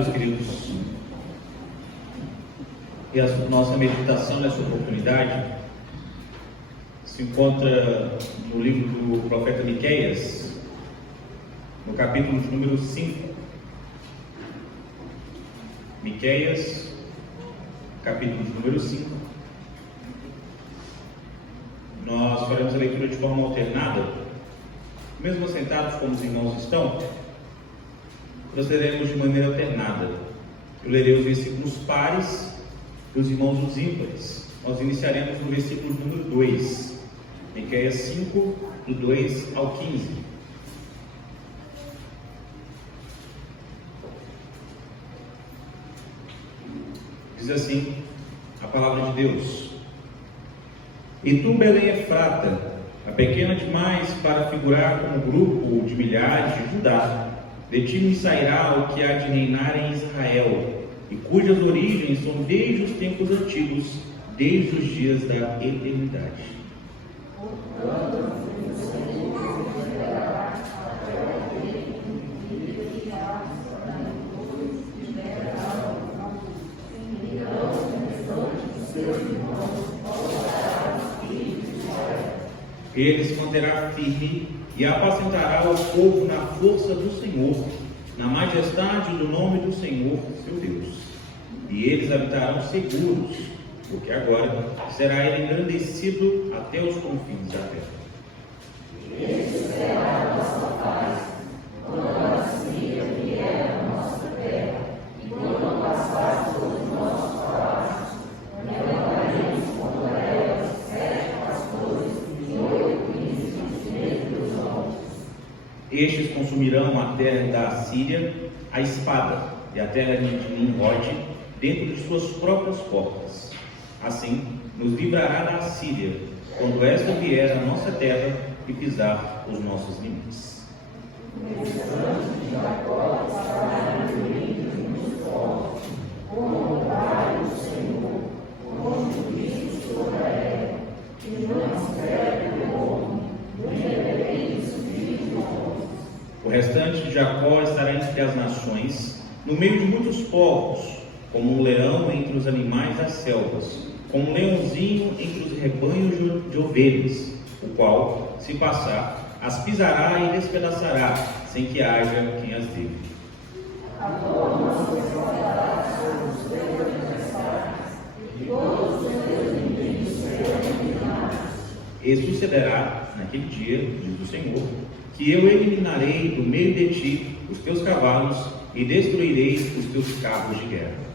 meus queridos. E a nossa meditação nessa oportunidade se encontra no livro do profeta Miqueias, no capítulo de número 5. Miqueias, capítulo de número 5. Nós faremos a leitura de forma alternada, mesmo assentados como os irmãos estão, procederemos de maneira alternada. Eu lerei os versículos pares e os irmãos os ímpares. Nós iniciaremos no versículo número 2, Miqueias 5, do 2 ao 15. Diz assim a palavra de Deus: E tu, Belém Efrata, a pequena demais para figurar como grupo de milhares de Judá, de ti me sairá o que há de reinar em Israel, e cujas origens são desde os tempos antigos, desde os dias da eternidade. Ele se manterá firme e apacentará o povo na força do Senhor, na majestade do nome do Senhor, seu Deus. E eles habitarão seguros, porque agora será ele engrandecido até os confins da terra. Esse será a nossa paz, quando a Síria vier à nossa terra, e quando passar sobre os nossos palácios, levantaremos contra elas 7 pastores e 8 príncipes dentre os homens. Estes consumirão a terra da Síria, a espada, e a terra de Nimrod, dentro de suas próprias portas. Assim, nos livrará da Síria, quando esta vier à nossa terra e pisar os nossos limites. O restante de Jacó estará livre nos povos, como o Pai do Senhor, como juízo sobre ela, que não espera o homem, nem depende dos filhos do homem. O restante de Jacó estará entre as nações, no meio de muitos povos, como um leão entre os animais das selvas, como um leãozinho entre os rebanhos de ovelhas, o qual, se passar, as pisará e despedaçará, sem que haja quem as livre. E sucederá, naquele dia, diz o Senhor, que eu eliminarei do meio de ti os teus cavalos e destruirei os teus carros de guerra.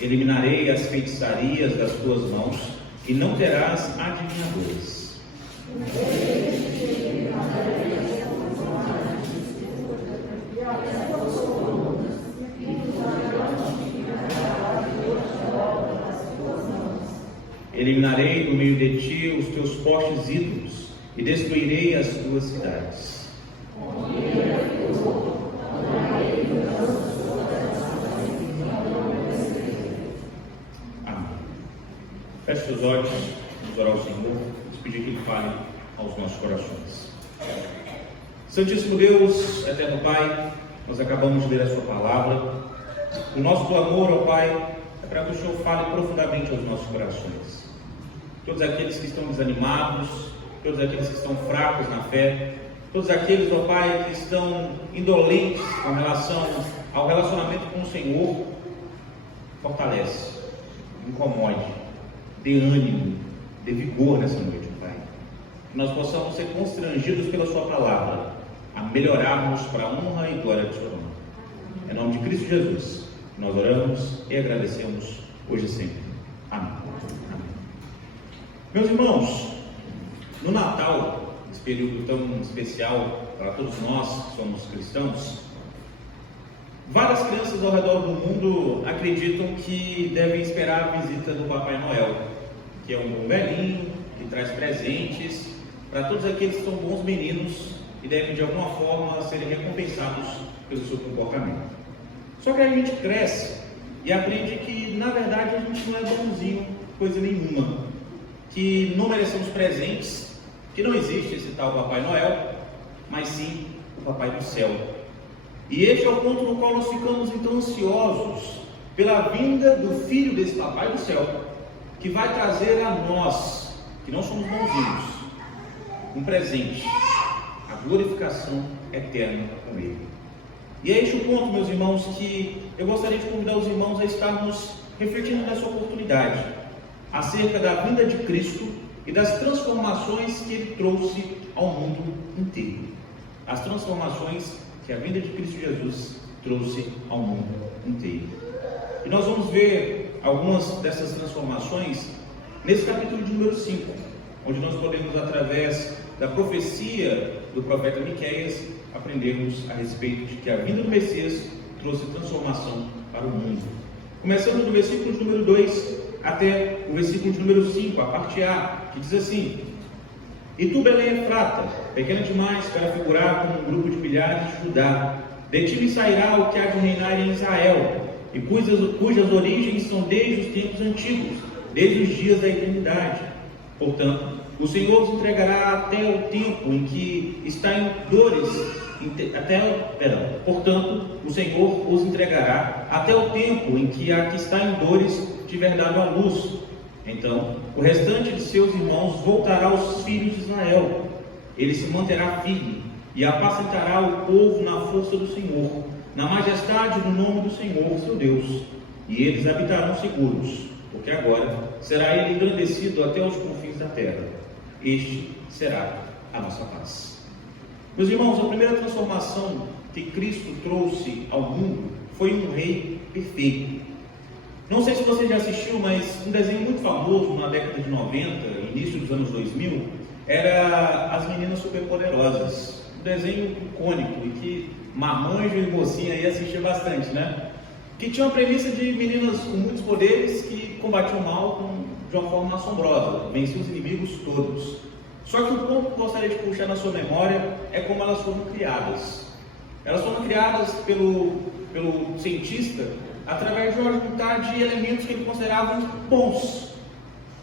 Eliminarei as feitiçarias das tuas mãos e não terás adivinhadores. Eliminarei do meio de ti os teus postes ídolos e destruirei as tuas cidades. Amém. Feche seus olhos, vamos orar ao Senhor, vamos pedir que Ele fale aos nossos corações. Santíssimo Deus, eterno Pai, nós acabamos de ler a Sua palavra. O nosso clamor, ó Pai, é para que o Senhor fale profundamente aos nossos corações. Todos aqueles que estão desanimados, todos aqueles que estão fracos na fé, todos aqueles, ó Pai, que estão indolentes com relação ao relacionamento com o Senhor, fortalece, incomode, dê ânimo, dê vigor nessa noite, ó Pai. Que nós possamos ser constrangidos pela Sua palavra, a melhorarmos para a honra e glória do Seu nome. Em nome de Cristo Jesus, nós oramos e agradecemos hoje e sempre. Amém. Meus irmãos, no Natal, esse período tão especial para todos nós que somos cristãos, várias crianças ao redor do mundo acreditam que devem esperar a visita do Papai Noel, que é um bom velhinho, que traz presentes para todos aqueles que são bons meninos e devem de alguma forma serem recompensados pelo seu comportamento. Só que a gente cresce e aprende que na verdade a gente não é bonzinho coisa nenhuma, que não merecemos presentes que não existe esse tal Papai Noel, mas sim o Papai do Céu. E este é o ponto no qual nós ficamos então ansiosos pela vinda do Filho desse Papai do Céu, que vai trazer a nós, que não somos bonzinhos, um presente, a glorificação eterna com Ele. E é este o ponto, meus irmãos, que eu gostaria de convidar os irmãos a estarmos refletindo nessa oportunidade, acerca da vinda de Cristo e das transformações que Ele trouxe ao mundo inteiro. As transformações que a vinda de Cristo Jesus trouxe ao mundo inteiro. E nós vamos ver algumas dessas transformações nesse capítulo de número 5, onde nós podemos, através da profecia do profeta Miqueias, aprendermos a respeito de que a vinda do Messias trouxe transformação para o mundo. Começando do versículo de número 2 até o versículo de número 5, a parte A, que diz assim: E tu, Belém Efrata, pequena demais para figurar como um grupo de milhares de Judá, de ti me sairá o que há de reinar em Israel, e cujas origens são desde os tempos antigos, desde os dias da eternidade. Portanto, o Senhor os entregará até o tempo em que está em dores, portanto, o Senhor os entregará até o tempo em que a que está em dores tiver dado à luz. Então, o restante de seus irmãos voltará aos filhos de Israel. Ele se manterá firme e apacentará o povo na força do Senhor, na majestade do nome do Senhor, seu Deus. E eles habitarão seguros, porque agora será ele engrandecido até os confins da terra. Este será a nossa paz. Meus irmãos, a primeira transformação que Cristo trouxe ao mundo foi um rei perfeito. Não sei se você já assistiu, mas um desenho muito famoso na década de 90, início dos anos 2000, era As Meninas Superpoderosas. Um desenho icônico e que marmanjo e mocinha aí assistia bastante, né? Que tinha uma premissa de meninas com muitos poderes que combatiam o mal de uma forma assombrosa, venciam os inimigos todos. Só que o ponto que eu gostaria de puxar na sua memória é como elas foram criadas. Elas foram criadas pelo cientista através de uma juntar de elementos que ele considerava bons.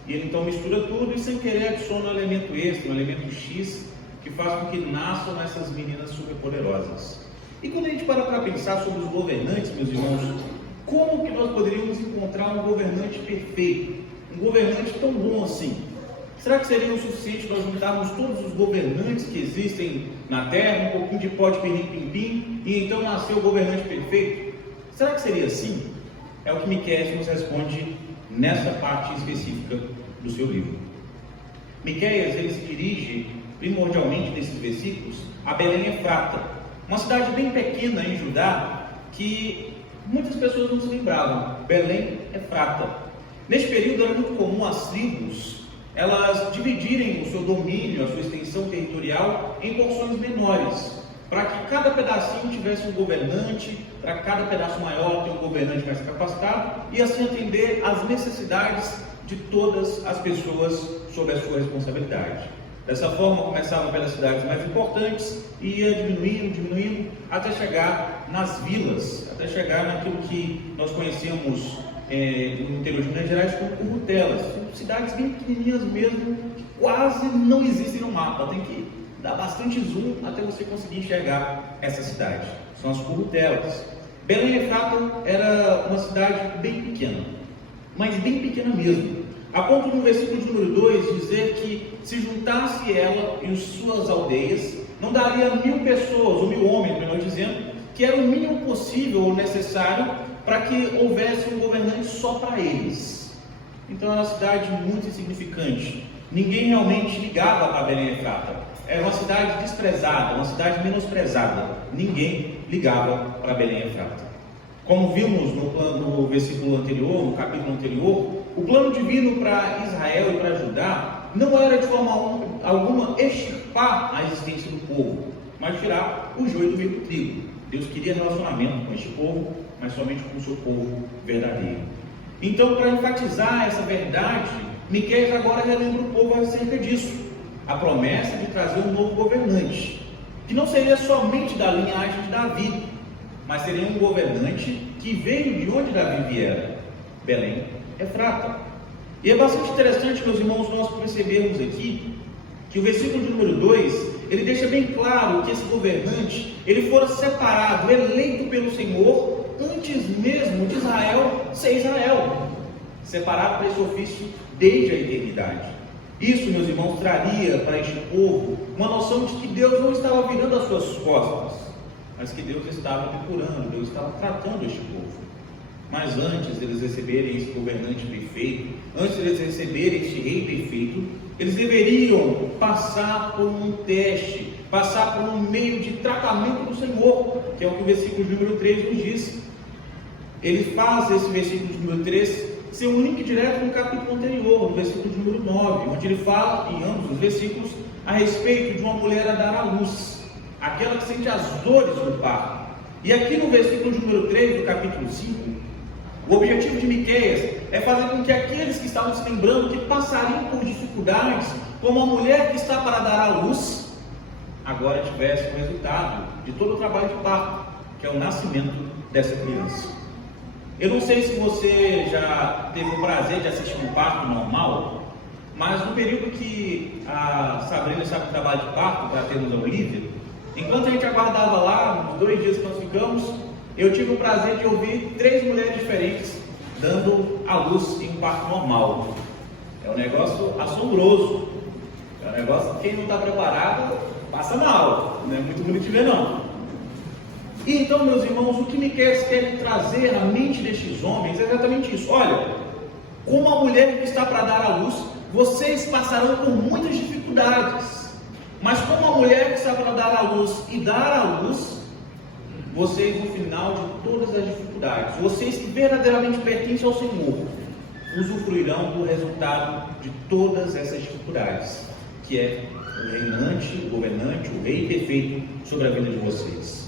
E ele então mistura tudo e sem querer adiciona um elemento extra, um elemento X, que faz com que nasçam essas meninas superpoderosas. E quando a gente para pensar sobre os governantes, meus irmãos, como que nós poderíamos encontrar um governante perfeito? Um governante tão bom assim? Será que seria o suficiente nós juntarmos todos os governantes que existem na Terra, um pouquinho de pó de pirlim-pim-pim, e então nascer o governante perfeito? Será que seria assim? É o que Miqueias nos responde nessa parte específica do seu livro. Miqueias, ele se dirige primordialmente nesses versículos a Belém Efrata, uma cidade bem pequena em Judá que muitas pessoas não se lembravam. Belém Efrata. Neste período era muito comum as tribos elas dividirem o seu domínio, a sua extensão territorial em porções menores, para que cada pedacinho tivesse um governante, para cada pedaço maior ter um governante mais capacitado e assim atender às necessidades de todas as pessoas sob a sua responsabilidade. Dessa forma, começava pelas cidades mais importantes e ia diminuindo, até chegar nas vilas, até chegar naquilo que nós conhecemos no interior de Minas Gerais como currutelas. São cidades bem pequenininhas mesmo, que quase não existem no mapa. Tem que dar bastante zoom até você conseguir enxergar essa cidade. São as currutelas. Belém Efrata era uma cidade bem pequena, mas bem pequena mesmo. A ponto no versículo de número 2 dizer que se juntasse ela e suas aldeias, não daria 1000 pessoas, ou 1000 homens, melhor dizendo, que era o mínimo possível ou necessário para que houvesse um governante só para eles. Então era uma cidade muito insignificante. Ninguém realmente ligava para Belém Efrata. Era uma cidade desprezada, uma cidade menosprezada. Ninguém ligava para Belém Efrata. Como vimos no versículo anterior, no capítulo anterior, o plano divino para Israel e para Judá não era de forma alguma extirpar a existência do povo, mas tirar o joio do meio do trigo. Deus queria relacionamento com este povo, mas somente com o seu povo verdadeiro. Então, para enfatizar essa verdade, Miqueias agora relembra o povo acerca disso. A promessa de trazer um novo governante, que não seria somente da linhagem de Davi, mas seria um governante que veio de onde Davi viera, Belém Efrata. E é bastante interessante, meus irmãos, nós percebermos aqui que o versículo de número 2, ele deixa bem claro que esse governante, ele fora separado, eleito pelo Senhor, antes mesmo de Israel ser Israel, separado para esse ofício desde a eternidade. Isso, meus irmãos, traria para este povo uma noção de que Deus não estava virando as suas costas, mas que Deus estava depurando, Deus estava tratando este povo. Mas antes deles receberem esse governante perfeito, antes deles receberem este rei perfeito, eles deveriam passar por um teste, passar por um meio de tratamento do Senhor, que é o que o versículo de número 3 nos diz. Ele faz esse versículo de número 3 ser um link direto no capítulo anterior, no versículo de número 9, onde ele fala, em ambos os versículos, a respeito de uma mulher a dar à luz, aquela que sente as dores do parto. E aqui no versículo de número 3 do capítulo 5, o objetivo de Miqueias é fazer com que aqueles que estavam se lembrando que passariam por dificuldades, como a mulher que está para dar à luz, agora tivesse o resultado de todo o trabalho de parto, que é o nascimento dessa criança. Eu não sei se você já teve o prazer de assistir um parto normal, mas no período que a Sabrina estava no trabalho de parto, para termos a Olivia, enquanto a gente aguardava lá, nos 2 dias que nós ficamos, eu tive o prazer de ouvir 3 mulheres diferentes dando à luz em um parto normal. É um negócio assombroso, é um negócio que quem não está preparado passa mal, não é muito bonito de ver não. E então, meus irmãos, o que Miqueias quer trazer à mente destes homens é exatamente isso. Olha, como a mulher que está para dar à luz, vocês passarão por muitas dificuldades, mas como a mulher que está para dar à luz e dar à luz, vocês no final de todas as dificuldades, vocês que verdadeiramente pertencem ao Senhor, usufruirão do resultado de todas essas dificuldades, que é o reinante, o governante, o rei perfeito sobre a vida de vocês.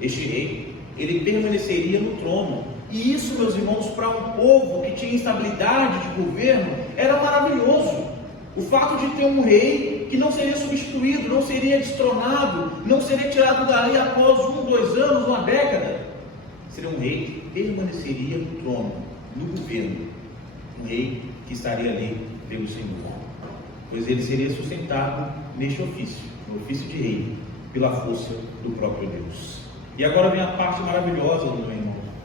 Este rei, ele permaneceria no trono, e isso, meus irmãos, para um povo que tinha instabilidade de governo, era maravilhoso. O fato de ter um rei que não seria substituído, não seria destronado, não seria tirado dali após 1, 2 anos, 1 década, seria um rei que permaneceria no trono, no governo, um rei que estaria ali pelo Senhor, pois ele seria sustentado neste ofício, no ofício de rei, pela força do próprio Deus. E agora vem a parte maravilhosa,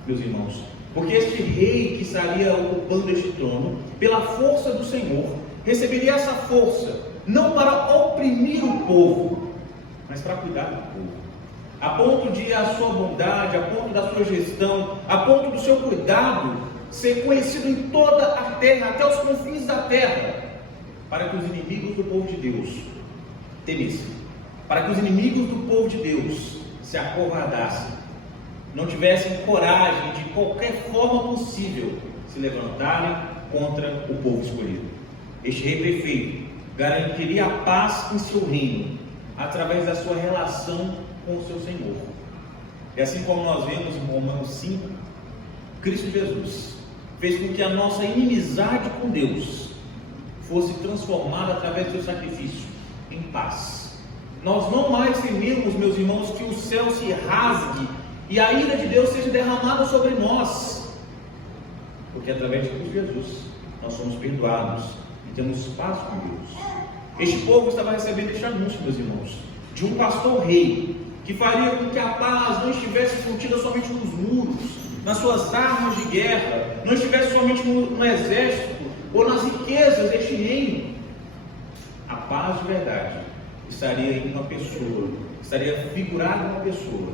meus irmãos, porque este rei que estaria ocupando este trono, pela força do Senhor, receberia essa força, não para oprimir o povo, mas para cuidar do povo, a ponto de a sua bondade, a ponto da sua gestão, a ponto do seu cuidado, ser conhecido em toda a terra, até os confins da terra, para que os inimigos do povo de Deus temessem, para que os inimigos do povo de Deus se acovardassem, não tivessem coragem de qualquer forma possível se levantarem contra o povo escolhido. Este rei perfeito garantiria a paz em seu reino, através da sua relação com o seu Senhor. E assim como nós vemos em Romanos 5, Cristo Jesus fez com que a nossa inimizade com Deus fosse transformada através do seu sacrifício em paz. Nós não mais tememos, meus irmãos, que o céu se rasgue e a ira de Deus seja derramada sobre nós, porque através de Cristo Jesus nós somos perdoados e temos paz com Deus. Este povo estava recebendo este anúncio, meus irmãos, de um pastor rei, que faria com que a paz não estivesse contida somente nos muros, nas suas armas de guerra, não estivesse somente no exército ou nas riquezas deste reino. A paz de verdade estaria em uma pessoa, estaria figurada em uma pessoa,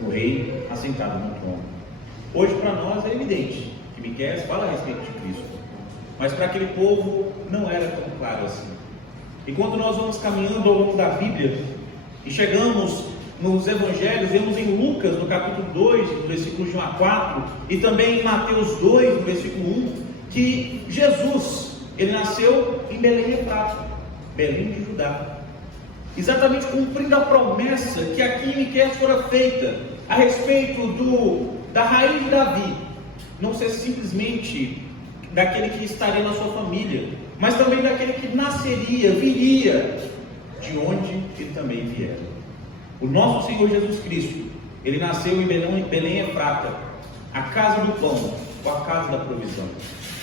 no rei assentado no trono. Hoje para nós é evidente que Miqueias fala a respeito de Cristo, mas para aquele povo não era tão claro assim. E quando nós vamos caminhando ao longo da Bíblia e chegamos nos Evangelhos, vemos em Lucas, no capítulo 2, no versículo de 1 a 4, e também em Mateus 2, no versículo 1, que Jesus, ele nasceu em Belém Efrata, Belém de Judá, exatamente cumprindo a promessa que aqui em Miqueias fora feita a respeito da raiz de Davi, não ser simplesmente daquele que estaria na sua família, mas também daquele que nasceria, viria de onde ele também viera. O nosso Senhor Jesus Cristo, ele nasceu em Belém Efrata, a casa do pão, ou a casa da provisão.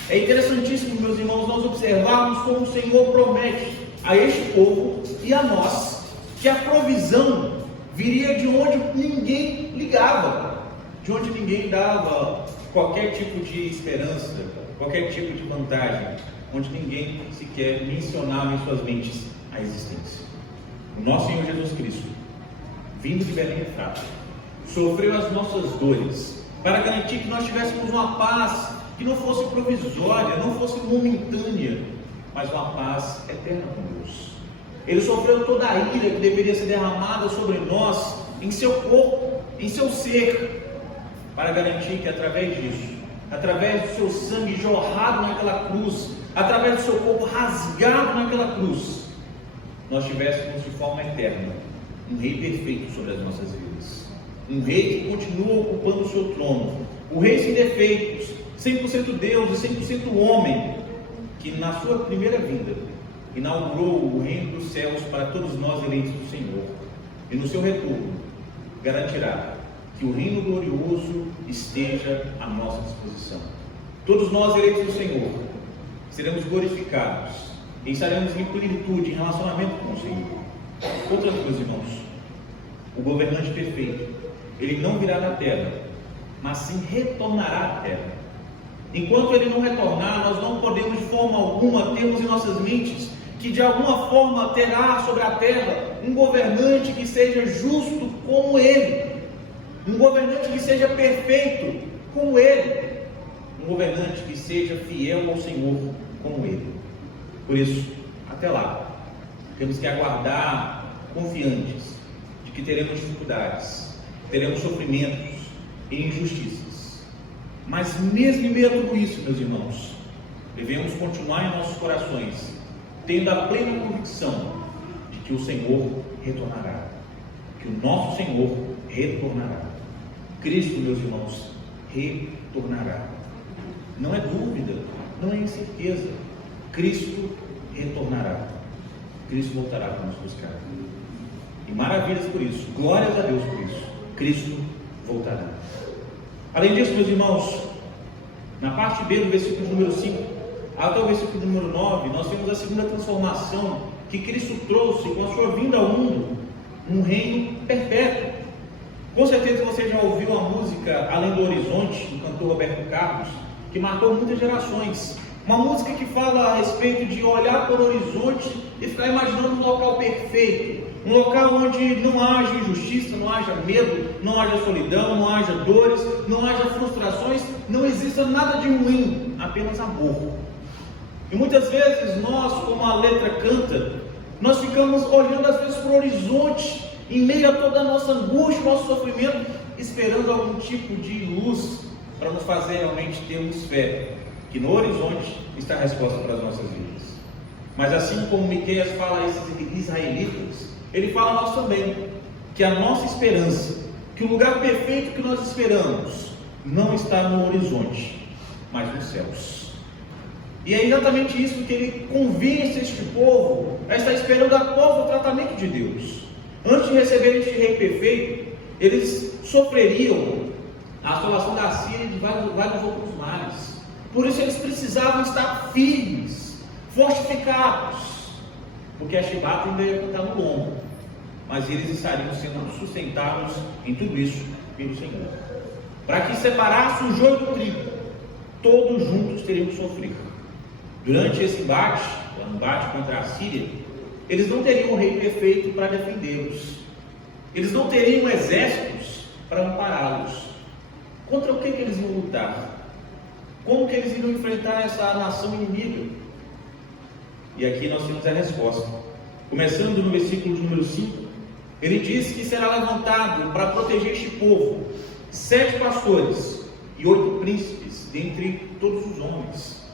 É interessantíssimo, meus irmãos, nós observarmos como o Senhor promete a este povo e a nós que a provisão viria de onde ninguém ligava, de onde ninguém dava qualquer tipo de esperança, qualquer tipo de vantagem, onde ninguém sequer mencionava em suas mentes a existência. O nosso Senhor Jesus Cristo, vindo de Belém Efrata, sofreu as nossas dores para garantir que nós tivéssemos uma paz que não fosse provisória, não fosse momentânea, mas uma paz eterna com Deus. Ele sofreu toda a ira que deveria ser derramada sobre nós, em seu corpo, em seu ser, para garantir que através disso, através do seu sangue jorrado naquela cruz, através do seu corpo rasgado naquela cruz, nós tivéssemos de forma eterna um rei perfeito sobre as nossas vidas, um rei que continua ocupando o seu trono, o rei sem defeitos, 100% Deus e 100% homem, que na sua primeira vinda inaugurou o reino dos céus para todos nós eleitos do Senhor, e no seu retorno garantirá que o reino glorioso esteja à nossa disposição. Todos nós eleitos do Senhor seremos glorificados e estaremos em plenitude, em relacionamento com o Senhor. Outra coisa, irmãos, o governante perfeito, ele não virá da terra, mas sim retornará à terra. Enquanto ele não retornar, nós não podemos de forma alguma termos em nossas mentes que de alguma forma terá sobre a terra um governante que seja justo como ele, um governante que seja perfeito como ele, um governante que seja fiel ao Senhor como ele. Por isso, até lá, temos que aguardar confiantes de que teremos dificuldades, teremos sofrimentos e injustiças. Mas mesmo em meio a tudo isso, meus irmãos, devemos continuar em nossos corações, tendo a plena convicção de que o Senhor retornará, que o nosso Senhor retornará. Cristo, meus irmãos, retornará. Não é dúvida, não é incerteza. Cristo retornará. Cristo voltará para nos buscar. E maravilhas por isso, glórias a Deus por isso. Cristo voltará. Além disso, meus irmãos, na parte B do versículo número 5 até o versículo número 9, nós temos a segunda transformação que Cristo trouxe com a sua vinda ao mundo, um reino perpétuo. Com certeza você já ouviu a música Além do Horizonte, do cantor Roberto Carlos, que marcou muitas gerações. Uma música que fala a respeito de olhar para o horizonte e ficar imaginando um local perfeito, um local onde não haja injustiça, não haja medo, não haja solidão, não haja dores, não haja frustrações, não exista nada de ruim, apenas amor. E muitas vezes nós, como a letra canta, nós ficamos olhando às vezes para o horizonte, em meio a toda a nossa angústia, nosso sofrimento, esperando algum tipo de luz para nos fazer realmente termos fé, que no horizonte está a resposta para as nossas vidas. Mas assim como Miqueias fala a esses israelitas, ele fala a nós também, que a nossa esperança, que o lugar perfeito que nós esperamos, não está no horizonte, mas nos céus. E é exatamente isso que ele convence este povo a estar esperando após o tratamento de Deus. Antes de receber este rei perfeito, eles sofreriam a assolação da Síria e de vários outros males. Por isso eles precisavam estar firmes, fortificados, porque a chibata ainda ia estar no lombo, mas eles estariam sendo sustentados em tudo isso pelo Senhor. Para que separasse o joio do trigo, todos juntos teriam que sofrer. Durante esse embate contra a Síria, eles não teriam um rei perfeito para defendê-los. Eles não teriam exércitos para ampará-los. Contra o que eles iam lutar? Como que eles iriam enfrentar essa nação inimiga? E aqui nós temos a resposta. Começando no versículo número 5, ele diz que será levantado para proteger este povo 7 pastores e 8 príncipes dentre todos os homens.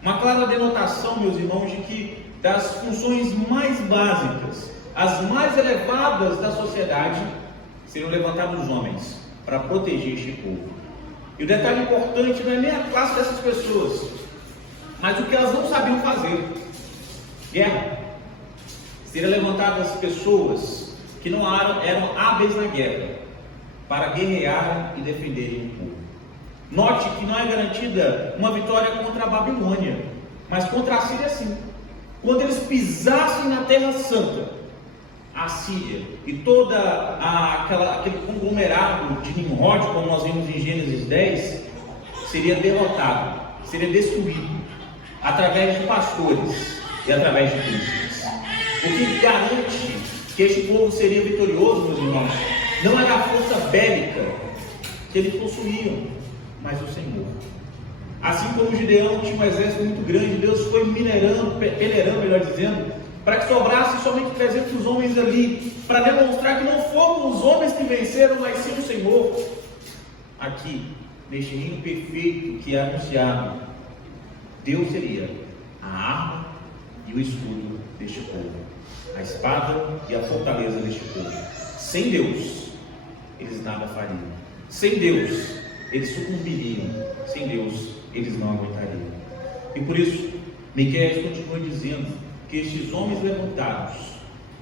Uma clara denotação, meus irmãos, de que das funções mais básicas, as mais elevadas da sociedade, serão levantados os homens para proteger este povo. E o detalhe importante não é nem a classe dessas pessoas, mas o que elas não sabiam fazer: guerra. Seriam levantadas pessoas que não eram hábeis na guerra, para guerrear e defenderem o povo. Note que não é garantida uma vitória contra a Babilônia, mas contra a Síria sim. quando eles pisassem na Terra Santa, a Síria e todo aquele conglomerado de Nimrod, como nós vimos em Gênesis 10, seria derrotado, seria destruído, através de pastores e através de príncipes. O que garante que este povo seria vitorioso, meus irmãos, não era a força bélica que eles possuíam, mas o Senhor. Assim como Gideão tinha um exército muito grande, Deus foi peleirando, melhor dizendo, para que sobrasse somente 300 homens ali, para demonstrar que não foram os homens que venceram, mas sim o Senhor. Aqui, neste reino perfeito que é anunciado, Deus seria a arma e o escudo deste povo, a espada e a fortaleza deste povo. Sem Deus, eles nada fariam. Sem Deus, eles sucumbiriam. Sem Deus, eles não aguentariam. E por isso, Miqueias continua dizendo que estes homens levantados,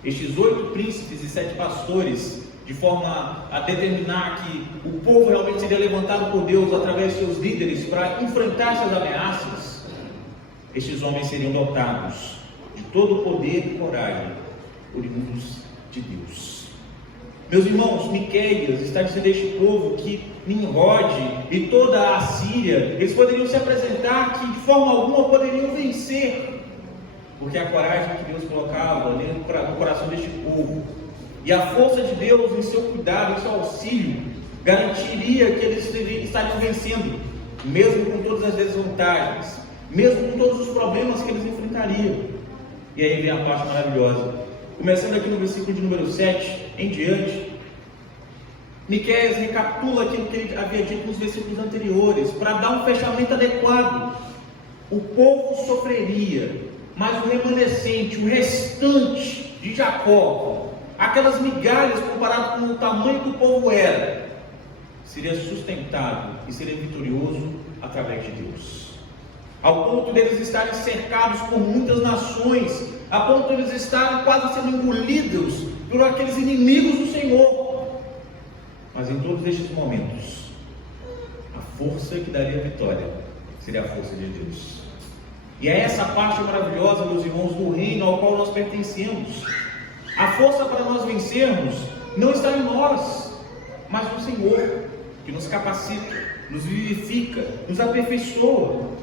estes 8 príncipes e 7 pastores, de forma a determinar que o povo realmente seria levantado por Deus através de seus líderes para enfrentar essas ameaças, estes homens seriam dotados de todo o poder e coragem oriundos de Deus. Meus irmãos, Miqueias está dizendo a este povo que Nimrod e toda a Síria, eles poderiam se apresentar que de forma alguma poderiam vencer, porque a coragem que Deus colocava no coração deste povo e a força de Deus em seu cuidado, em seu auxílio, garantiria que eles estariam vencendo, mesmo com todas as desvantagens, mesmo com todos os problemas que eles enfrentariam. E aí vem a parte maravilhosa. Começando aqui no versículo de número 7 em diante, Miqueias recapitula aquilo que ele havia dito nos versículos anteriores, para dar um fechamento adequado. O povo sofreria, mas o remanescente, o restante de Jacó, aquelas migalhas comparado com o tamanho que o povo era, seria sustentado e seria vitorioso através de Deus. Ao ponto deles estarem cercados por muitas nações, a ponto deles estarem quase sendo engolidos por aqueles inimigos do Senhor. Mas em todos estes momentos, a força que daria a vitória seria a força de Deus. E é essa parte maravilhosa, meus irmãos, do reino ao qual nós pertencemos. A força para nós vencermos não está em nós, mas no Senhor, que nos capacita, nos vivifica, nos aperfeiçoa,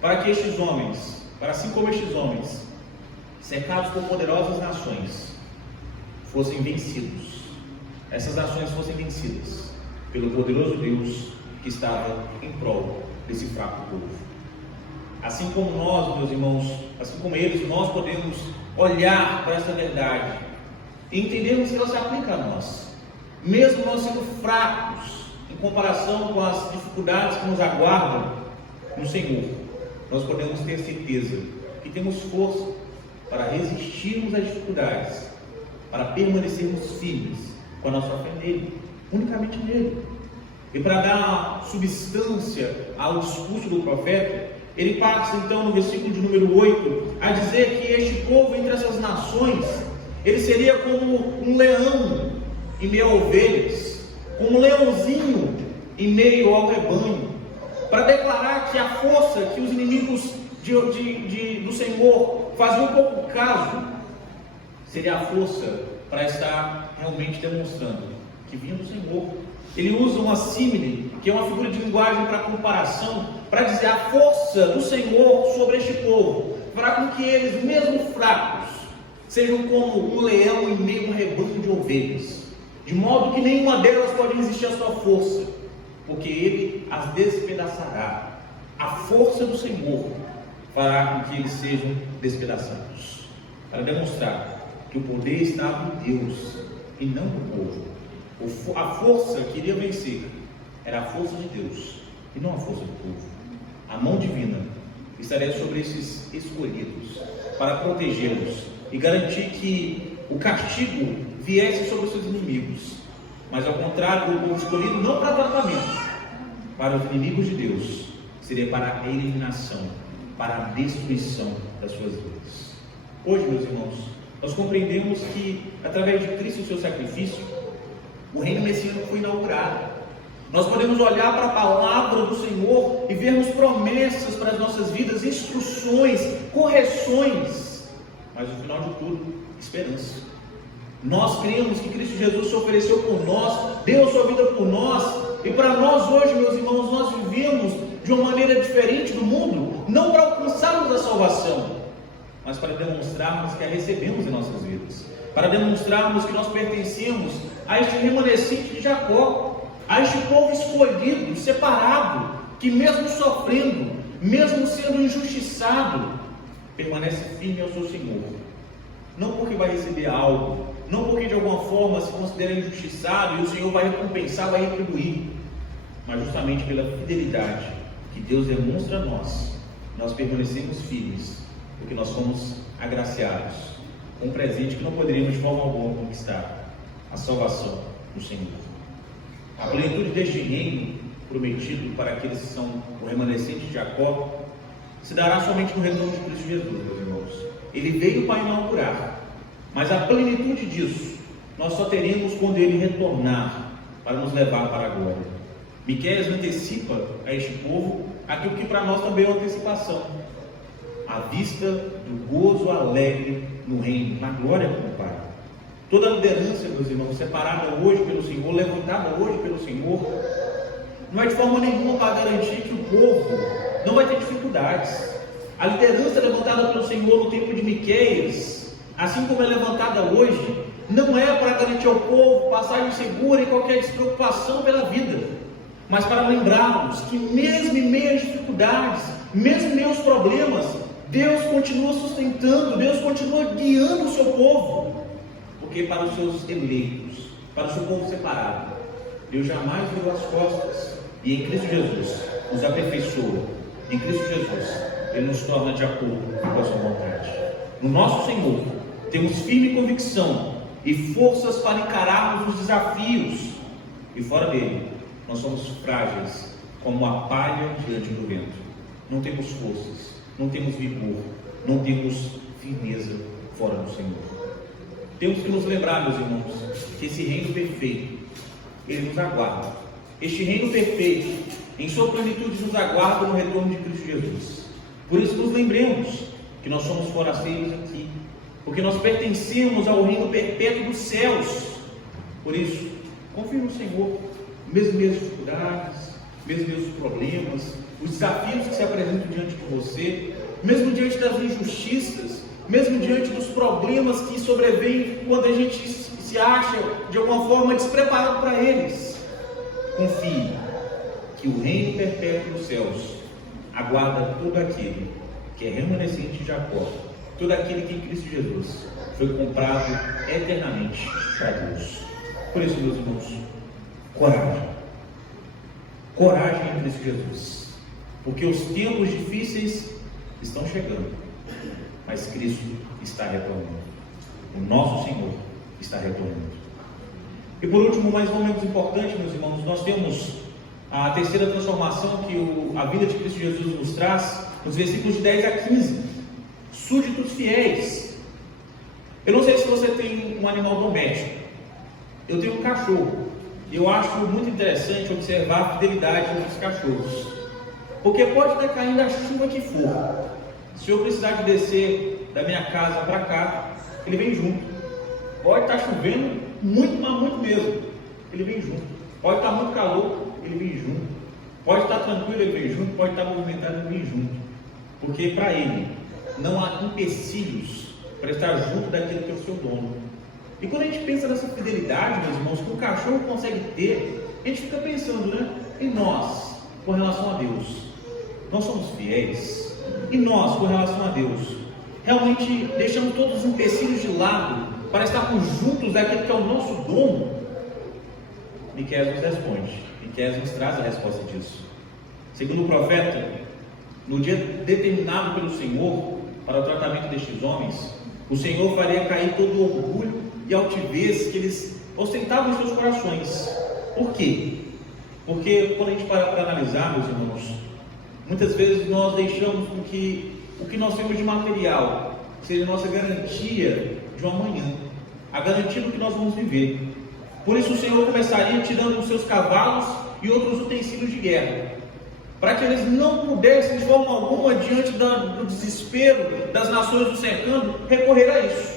para que estes homens, para assim como estes homens, cercados por poderosas nações, fossem vencidos. Essas nações fossem vencidas pelo poderoso Deus que estava em prol desse fraco povo. Assim como nós, meus irmãos, assim como eles, nós podemos olhar para essa verdade e entendermos que ela se aplica a nós, mesmo nós sendo fracos em comparação com as dificuldades que nos aguardam no Senhor. Nós podemos ter certeza que temos força para resistirmos às dificuldades, para permanecermos firmes com a nossa fé nele, unicamente nele. E para dar substância ao discurso do profeta, ele passa então no versículo de número 8 a dizer que este povo entre essas nações, ele seria como um leão em meio a ovelhas, como um leãozinho em meio ao rebanho, para declarar que a força que os inimigos do Senhor faziam pouco caso, seria a força para estar realmente demonstrando que vinha do Senhor. Ele usa uma símile, que é uma figura de linguagem para comparação, para dizer a força do Senhor sobre este povo, fará com que eles, mesmo fracos, sejam como um leão em meio a um rebanho de ovelhas, de modo que nenhuma delas pode resistir à sua força, porque ele as despedaçará. A força do Senhor fará com que eles sejam despedaçados, para demonstrar que o poder estava em Deus e não no povo. A força que iria vencer era a força de Deus e não a força do povo. A mão divina estaria sobre esses escolhidos para protegê-los e garantir que o castigo viesse sobre os seus inimigos, mas ao contrário do povo escolhido, não para tratamento, para os inimigos de Deus, seria para a eliminação, para a destruição das suas vidas. Hoje, meus irmãos, nós compreendemos que através de Cristo e o seu sacrifício, o reino messiânico foi inaugurado. Nós podemos olhar para a palavra do Senhor e vermos promessas para as nossas vidas, instruções, correções, mas no final de tudo, esperança. Nós cremos que Cristo Jesus se ofereceu por nós, deu a sua vida por nós, e para nós hoje, meus irmãos, nós vivemos de uma maneira diferente do mundo, não para alcançarmos a salvação, mas para demonstrarmos que a recebemos em nossas vidas, para demonstrarmos que nós pertencemos a este remanescente de Jacó, a este povo escolhido, separado, que mesmo sofrendo, mesmo sendo injustiçado, permanece firme ao seu Senhor, não porque vai receber algo, não porque de alguma forma se considera injustiçado e o Senhor vai recompensar, vai retribuir, mas justamente pela fidelidade que Deus demonstra a nós permanecemos firmes, porque nós fomos agraciados com um presente que não poderíamos de forma alguma conquistar, a salvação do Senhor. A plenitude deste reino prometido para aqueles que são o remanescente de Jacó se dará somente no retorno de Cristo Jesus, meus irmãos. Ele veio para inaugurar, mas a plenitude disso nós só teremos quando Ele retornar para nos levar para a glória. Miqueias antecipa a este povo aquilo que para nós também é uma antecipação, a vista do gozo alegre no reino, na glória com o Pai. Toda a liderança, meus irmãos, separada hoje pelo Senhor, levantada hoje pelo Senhor, não é de forma nenhuma para garantir que o povo não vai ter dificuldades. A liderança levantada pelo Senhor no tempo de Miqueias, assim como é levantada hoje, não é para garantir ao povo passagem segura e qualquer despreocupação pela vida, mas para lembrarmos que mesmo em meio às dificuldades, mesmo em meio aos problemas, Deus continua sustentando, Deus continua guiando o seu povo, porque para os seus eleitos, para o seu povo separado, Deus jamais virou as costas, e em Cristo Jesus nos aperfeiçoa, em Cristo Jesus Ele nos torna de acordo com a sua vontade. No nosso Senhor temos firme convicção e forças para encararmos os desafios, e fora dele nós somos frágeis como a palha diante do vento. Não temos forças, não temos vigor, não temos firmeza fora do Senhor. Temos que nos lembrar, meus irmãos, que esse reino perfeito, Ele nos aguarda. Este reino perfeito, em sua plenitude, nos aguarda no retorno de Cristo Jesus. Por isso nos lembremos que nós somos forasteiros aqui, porque nós pertencemos ao reino perpétuo dos céus. Por isso, confie no Senhor, mesmo as dificuldades, mesmo os problemas, os desafios que se apresentam diante de você, mesmo diante das injustiças, mesmo diante dos problemas que sobrevêm quando a gente se acha de alguma forma despreparado para eles. Confie que o reino perpétuo dos céus aguarda todo aquele que é remanescente de Jacó, todo aquele que em Cristo Jesus foi comprado eternamente para Deus. Por isso, meus irmãos, coragem em Cristo Jesus, porque os tempos difíceis estão chegando, mas Cristo está retornando, o nosso Senhor está retornando. E por último, mais ou menos importante, meus irmãos, nós temos a terceira transformação que a vida de Cristo Jesus nos traz, nos versículos de 10 a 15, súditos fiéis. Eu não sei se você tem um animal doméstico, eu tenho um cachorro, e eu acho muito interessante observar a fidelidade dos cachorros, porque pode estar caindo a chuva que for, se eu precisar de descer da minha casa para cá, ele vem junto. Pode estar chovendo muito, mas muito mesmo, ele vem junto. Pode estar muito calor, ele vem junto. Pode estar tranquilo, ele vem junto. Pode estar movimentado, ele vem junto. Porque para ele não há empecilhos para estar junto daquele que é o seu dono. E quando a gente pensa nessa fidelidade, meus irmãos, que o cachorro consegue ter, a gente fica pensando, né, em nós, com relação a Deus. Nós somos fiéis. E nós, com relação a Deus, realmente deixamos todos os empecilhos de lado para estarmos juntos daquele que é o nosso dono? Miqueias nos responde, Miqueias nos traz a resposta disso. Segundo o profeta, no dia determinado pelo Senhor para o tratamento destes homens, o Senhor faria cair todo o orgulho e altivez que eles ostentavam em seus corações. Por quê? Porque quando a gente para analisar, meus irmãos, muitas vezes nós deixamos com que o que nós temos de material seja a nossa garantia de um amanhã, a garantia do que nós vamos viver. Por isso o Senhor começaria tirando os seus cavalos e outros utensílios de guerra. para que eles não pudessem de forma alguma, diante do desespero das nações o cercando, recorrer a isso.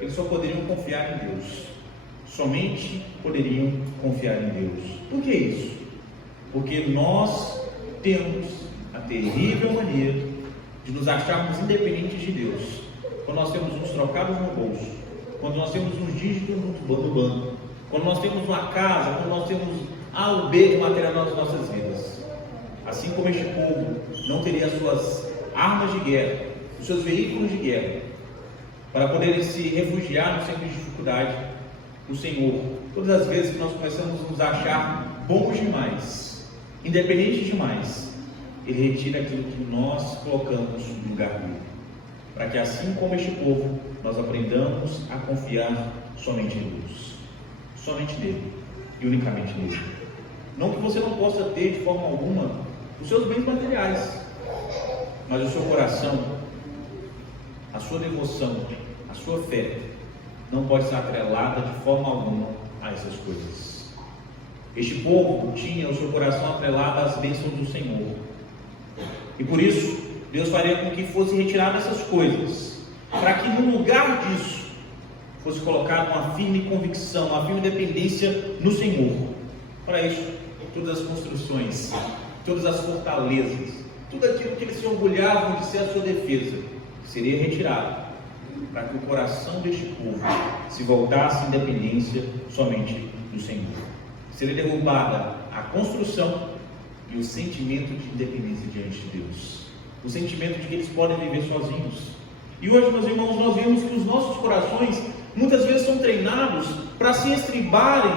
Eles só poderiam confiar em Deus, somente poderiam confiar em Deus. Por que isso? Porque nós temos a terrível mania de nos acharmos independentes de Deus. Quando nós temos uns trocados no bolso, quando nós temos uns dígitos no banco, quando nós temos uma casa, quando nós temos A ou B de material nas nossas vidas. Assim como este povo não teria as suas armas de guerra, os seus veículos de guerra, para poderem se refugiar no centro de dificuldade, o Senhor, todas as vezes que nós começamos a nos achar bons demais, independentes demais, Ele retira aquilo que nós colocamos no lugar dele, para que assim como este povo, nós aprendamos a confiar somente em Deus, somente nele e unicamente nele. Não que você não possa ter de forma alguma os seus bens materiais, mas o seu coração, a sua devoção, a sua fé não pode ser atrelada de forma alguma a essas coisas. Este povo tinha o seu coração atrelado às bênçãos do Senhor, e por isso Deus faria com que fosse retirado essas coisas, para que no lugar disso fosse colocada uma firme convicção, uma firme dependência no Senhor. Para isso, todas as construções, todas as fortalezas, tudo aquilo que eles se orgulhavam de ser a sua defesa, seria retirado, para que o coração deste povo se voltasse em dependência somente do Senhor. Seria derrubada a construção e o sentimento de independência diante de Deus, o sentimento de que eles podem viver sozinhos. E hoje, meus irmãos, nós vemos que os nossos corações muitas vezes são treinados para se estribarem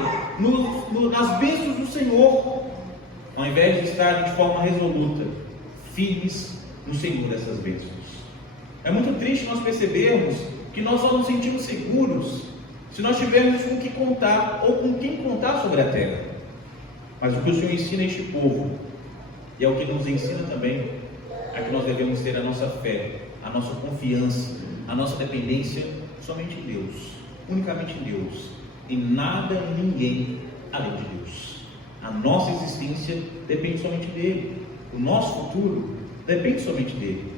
nas bênçãos do Senhor, ao invés de estarem de forma resoluta, firmes no Senhor dessas bênçãos. É muito triste nós percebermos que nós só nos sentimos seguros se nós tivermos com o que contar ou com quem contar sobre a terra. Mas o que o Senhor ensina a este povo, e é o que nos ensina também, é que nós devemos ter a nossa fé, a nossa confiança, a nossa dependência somente em Deus, unicamente em Deus, e nada e ninguém além de Deus. A nossa existência depende somente dele, o nosso futuro depende somente dele.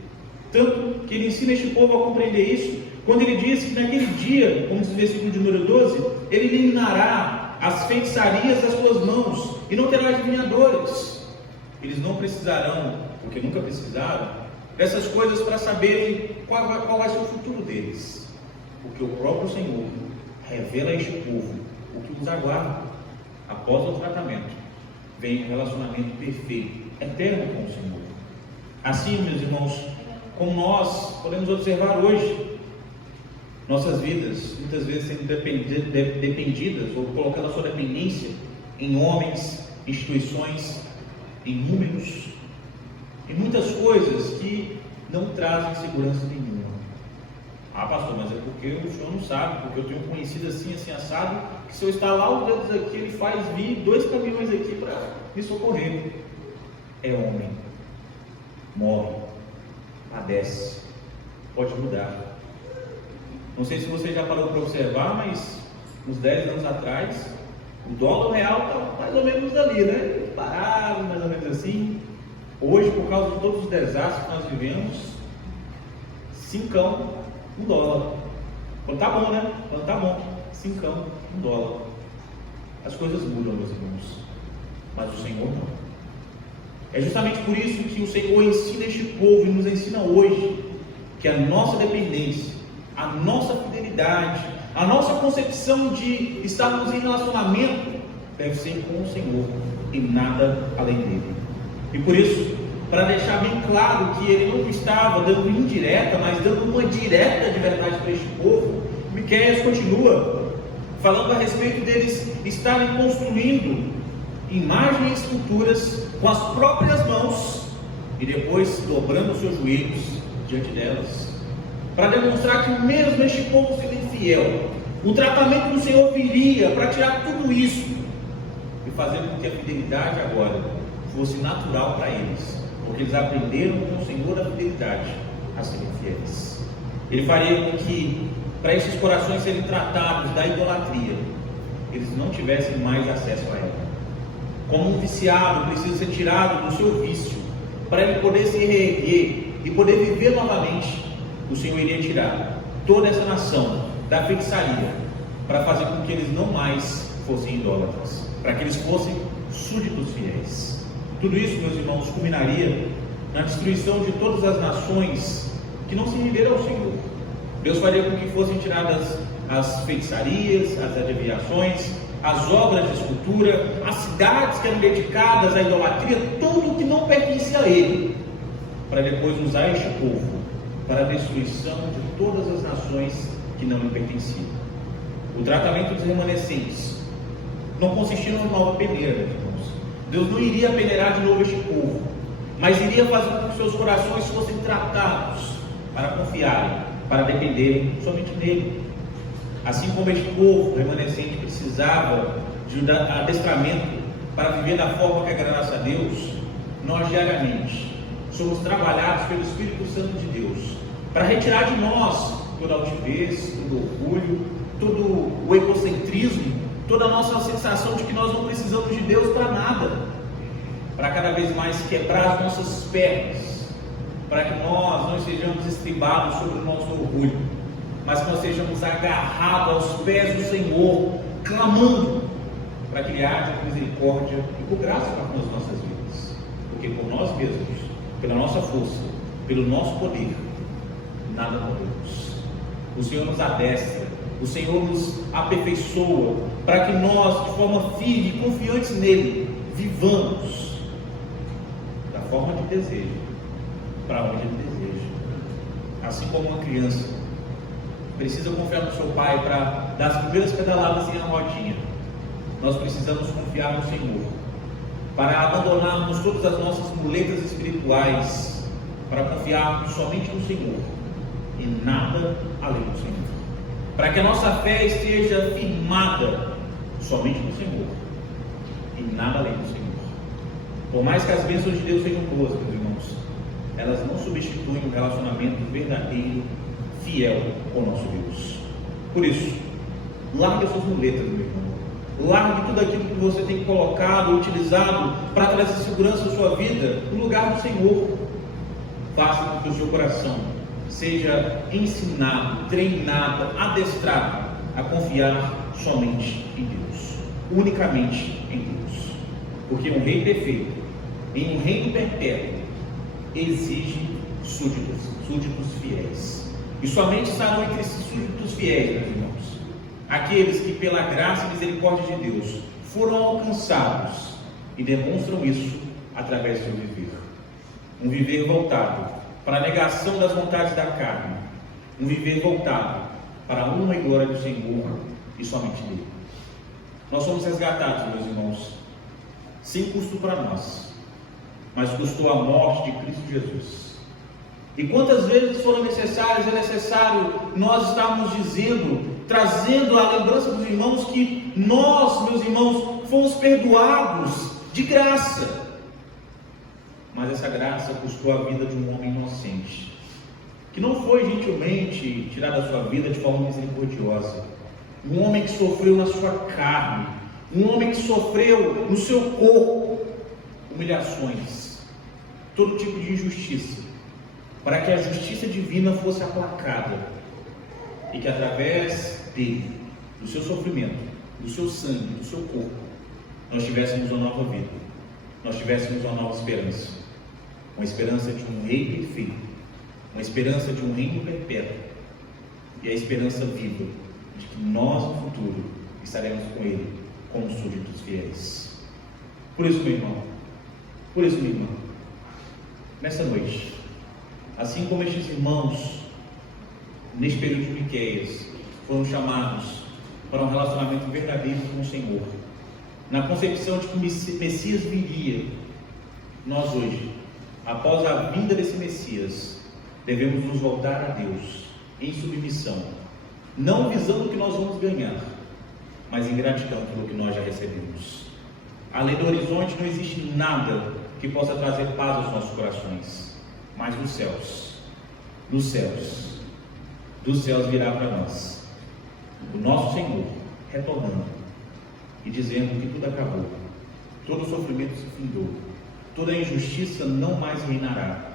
Tanto que ele ensina este povo a compreender isso, quando ele diz que naquele dia, como diz o versículo de número 12, ele eliminará as feitiçarias das suas mãos e não terá adivinhadores. Eles não precisarão, porque nunca precisaram, dessas coisas para saberem qual vai ser o futuro deles, porque o próprio Senhor revela a este povo o que os aguarda após o tratamento. Vem um relacionamento perfeito, eterno com o Senhor. Assim, meus irmãos, como nós podemos observar hoje, nossas vidas muitas vezes sendo dependidas ou colocando a sua dependência em homens, instituições, em números, em muitas coisas que não trazem segurança nenhuma. Ah, pastor, mas é porque o senhor não sabe, porque eu tenho um conhecido assim, assim, assado, que se eu estalar os dedos aqui, ele faz vir 2 caminhões aqui para me socorrer. É homem, morre, padece, pode mudar. Não sei se você já parou para observar, mas uns 10 anos atrás, o dólar real está mais ou menos ali, né? Parado, mais ou menos assim. Hoje, por causa de todos os desastres que nós vivemos, 5 um dólar. Quando tá bom, né? Quando tá bom, 5 um dólar. As coisas mudam, meus irmãos, mas o Senhor não. É justamente por isso que o Senhor ensina este povo e nos ensina hoje que a nossa dependência, a nossa fidelidade, a nossa concepção de estarmos em relacionamento deve ser com o Senhor e nada além dele. E por isso, para deixar bem claro que ele não estava dando indireta, mas dando uma direta de verdade para este povo, Miqueias continua falando a respeito deles estarem construindo imagens e esculturas com as próprias mãos e depois dobrando os seus joelhos diante delas, para demonstrar que mesmo este povo sendo infiel, o tratamento do Senhor viria para tirar tudo isso e fazer com que a fidelidade agora fosse natural para eles, porque eles aprenderam com o Senhor a fidelidade a serem fiéis. Ele faria com que, para esses corações serem tratados da idolatria, eles não tivessem mais acesso a ela. como um viciado precisa ser tirado do seu vício, para ele poder se reerguer e poder viver novamente, o Senhor iria tirar toda essa nação da feitiçaria, para fazer com que eles não mais fossem idólatras, para que eles fossem súditos fiéis. Tudo isso, meus irmãos, culminaria na destruição de todas as nações que não se renderam ao Senhor. Deus faria com que fossem tiradas as feitiçarias, as adivinhações, as obras de escultura, as cidades que eram dedicadas à idolatria, tudo que não pertencia a Ele, para depois usar este povo para a destruição de todas as nações que não lhe pertenciam. O tratamento dos remanescentes não consistia numa nova peneira, meus irmãos. Deus não iria peneirar de novo este povo, mas iria fazer com que seus corações fossem tratados para confiarem, para dependerem somente nele. Assim como este povo remanescente precisava de adestramento para viver da forma que agradasse a Deus, nós diariamente somos trabalhados pelo Espírito Santo de Deus para retirar de nós toda a altivez, todo o orgulho, todo o egocentrismo, toda a nossa sensação de que nós não precisamos de Deus para nada, para cada vez mais quebrar as nossas pernas, para que nós não sejamos estribados sobre o nosso orgulho, mas que nós sejamos agarrados aos pés do Senhor, clamando para que Ele haja misericórdia e por graça para com as nossas vidas, porque por nós mesmos, pela nossa força, pelo nosso poder, nada podemos. O Senhor nos adestra, o Senhor nos aperfeiçoa, para que nós, de forma firme e confiantes nele, vivamos da forma de desejo, para onde Ele deseja. Assim como uma criança precisa confiar no seu pai para dar as primeiras pedaladas em a rodinha, nós precisamos confiar no Senhor, para abandonarmos todas as nossas muletas espirituais, para confiarmos somente no Senhor e nada além do Senhor, para que a nossa fé esteja firmada somente no Senhor e nada além do Senhor. Por mais que as bênçãos de Deus sejam boas, meus irmãos, elas não substituem um relacionamento verdadeiro, fiel com o nosso Deus. Por isso, largue as suas muletas, meu irmão. Largue tudo aquilo que você tem colocado, utilizado para trazer segurança à sua vida no lugar do Senhor. Faça com que o seu coração seja ensinado, treinado, adestrado a confiar somente em Deus, unicamente em Deus. Porque um rei perfeito, em um reino perpétuo, exige súditos fiéis. E somente estarão entre esses súditos fiéis, meus irmãos, aqueles que pela graça e misericórdia de Deus foram alcançados e demonstram isso através do seu viver. Um viver voltado para a negação das vontades da carne, um viver voltado para a honra e glória do Senhor e somente dele. Nós somos resgatados, meus irmãos, sem custo para nós, mas custou a morte de Cristo Jesus. E quantas vezes foram necessárias, é necessário nós estarmos dizendo, trazendo a lembrança dos irmãos que nós, meus irmãos, fomos perdoados de graça. Mas essa graça custou a vida de um homem inocente, que não foi gentilmente tirado da sua vida de forma misericordiosa. Um homem que sofreu na sua carne, um homem que sofreu no seu corpo humilhações, todo tipo de injustiça, para que a justiça divina fosse aplacada e que através dele, do seu sofrimento, do seu sangue, do seu corpo, nós tivéssemos uma nova vida, nós tivéssemos uma nova esperança, uma esperança de um rei perfeito, uma esperança de um reino perpétuo e a esperança viva de que nós no futuro estaremos com ele como súditos fiéis. Por isso, meu irmão, por isso, minha irmã, nessa noite, assim como estes irmãos, neste período de Miqueias, foram chamados para um relacionamento verdadeiro com o Senhor, na concepção de que o Messias viria, nós hoje, após a vinda desse Messias, devemos nos voltar a Deus em submissão, não visando o que nós vamos ganhar, mas em gratidão pelo que nós já recebemos. Além do horizonte não existe nada que possa trazer paz aos nossos corações, mas dos céus virá para nós o nosso Senhor retornando e dizendo que tudo acabou, todo sofrimento se findou, toda injustiça não mais reinará,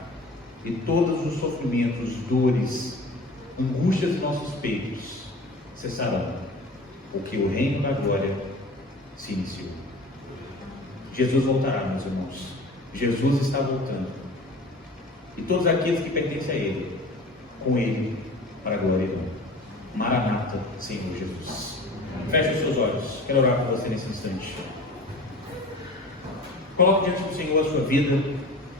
e todos os sofrimentos, dores, angústias de nossos peitos cessarão, porque o reino da glória se iniciou. Jesus voltará, meus irmãos. Jesus está voltando. E todos aqueles que pertencem a Ele, com Ele, para a glória dele. Maranata, Senhor Jesus. Feche os seus olhos. Quero orar por você nesse instante. Coloque diante do Senhor a sua vida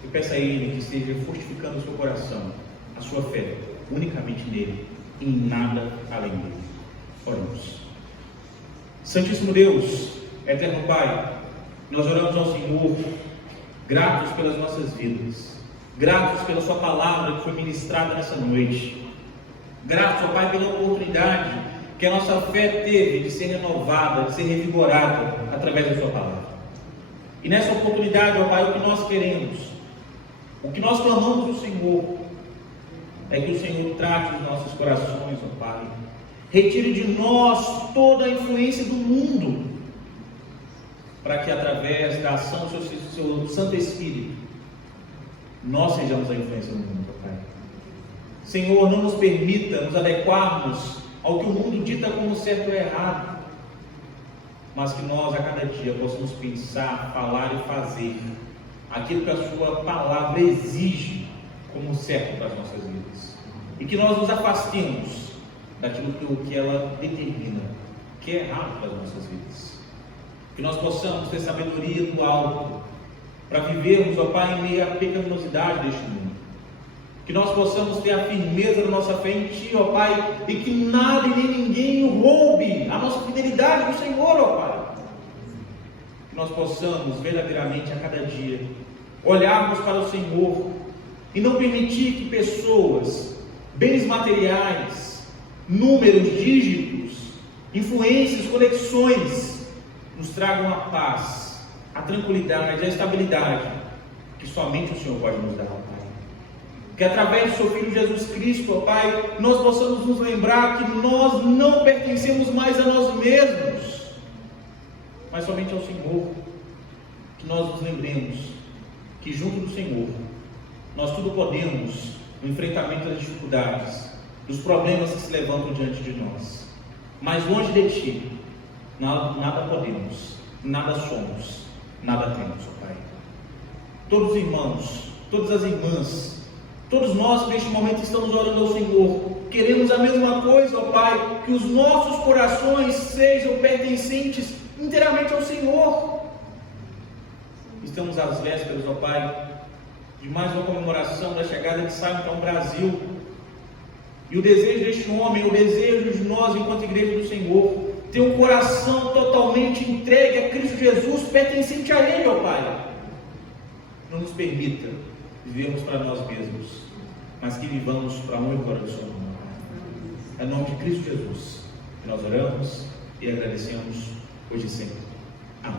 e peça a Ele que esteja fortificando o seu coração, a sua fé, unicamente nele, em nada além dele. Oramos. Santíssimo Deus, eterno Pai, nós oramos ao Senhor, gratos pelas nossas vidas, gratos pela sua palavra que foi ministrada nessa noite, gratos, ó Pai, pela oportunidade que a nossa fé teve de ser renovada, de ser revigorada através da sua palavra. E nessa oportunidade, ó Pai, o que nós queremos, o que nós clamamos do Senhor, é que o Senhor trate os nossos corações, ó Pai, retire de nós toda a influência do mundo, para que através da ação do seu Santo Espírito, nós sejamos a influência do mundo, ó Pai. Senhor, não nos permita nos adequarmos ao que o mundo dita como certo ou errado, mas que nós a cada dia possamos pensar, falar e fazer aquilo que a sua palavra exige como certo para as nossas vidas, e que nós nos afastemos daquilo que ela determina que é errado para as nossas vidas, que nós possamos ter sabedoria do alto para vivermos, ó Pai, em meio à pecaminosidade deste mundo, que nós possamos ter a firmeza da nossa fé em Ti, ó Pai, e que nada e nem ninguém roube a nossa fidelidade do Senhor, ó Pai. Que nós possamos verdadeiramente a cada dia olharmos para o Senhor e não permitir que pessoas, bens materiais, números, dígitos, influências, conexões nos tragam a paz, a tranquilidade, a estabilidade que somente o Senhor pode nos dar, ó Pai. Que através do seu Filho Jesus Cristo, ó Pai, nós possamos nos lembrar que nós não pertencemos mais a nós mesmos, mas somente ao Senhor. Que nós nos lembremos que junto do Senhor nós tudo podemos no enfrentamento das dificuldades, dos problemas que se levantam diante de nós, mas longe de Ti nada podemos, nada somos, nada temos, ó Pai. Todos os irmãos, todas as irmãs, todos nós que neste momento estamos orando ao Senhor, queremos a mesma coisa, ó Pai, que os nossos corações sejam pertencentes inteiramente ao Senhor. Estamos às vésperas, ó Pai, de mais uma comemoração da chegada de Simon ao Brasil, e o desejo deste homem, o desejo de nós enquanto igreja do Senhor, ter um coração totalmente entregue a Cristo Jesus, pertencente a Ele, ó Pai. Não nos permita vivermos para nós mesmos, mas que vivamos para a honra e glória do Seu nome. É em nome de Cristo Jesus que nós oramos e agradecemos hoje e sempre. Amém.